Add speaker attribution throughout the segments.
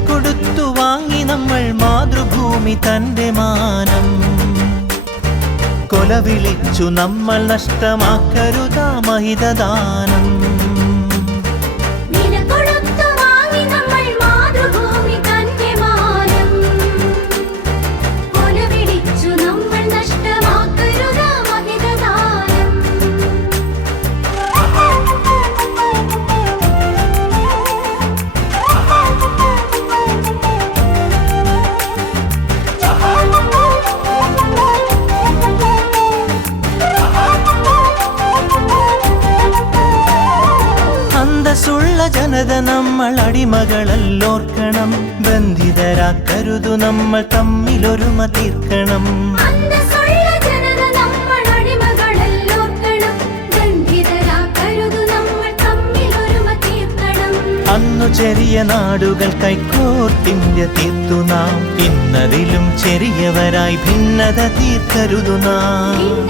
Speaker 1: കൊടുത്തു വാങ്ങി നമ്മൾ മാതൃഭൂമി തന്റെ മാനം. കൊല വിളിച്ചു നമ്മൾ നഷ്ടമാക്കരുതാ മഹിതദാനം. അന്തസ്സുള്ള ജനത നമ്മൾ അടിമകളല്ലോർക്കണം ബന്ധിതരാക്കരുതു നമ്മൾ തമ്മിലൊരുമ തീർക്കണം. അന്നു ചെറിയ നാടുകൾ കൈക്കോർത്തിന്റെ തീർത്തു നാം. ഇന്നതിലും ചെറിയവരായി ഭിന്നത തീർക്കരുതു നാം.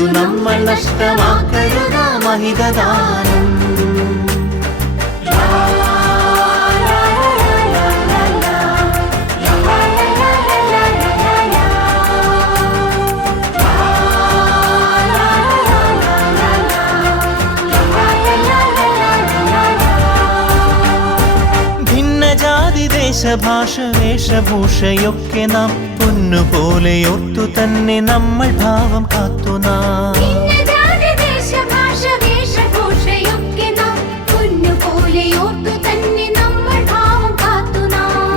Speaker 1: വിളിച്ചു നമ്മൾ നഷ്ടമാക്കരുതാ മഹിതദാനം
Speaker 2: ദേശഭാഷ വേഷഭൂഷയൊക്കെ നാം പൊന്നുപോലെ ഓർത്തു തന്നെ നമ്മൾ ഭാവം കാത്തു നാം.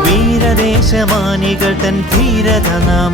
Speaker 1: വീരദേശമാനികൾ തൻ ധീരത നാം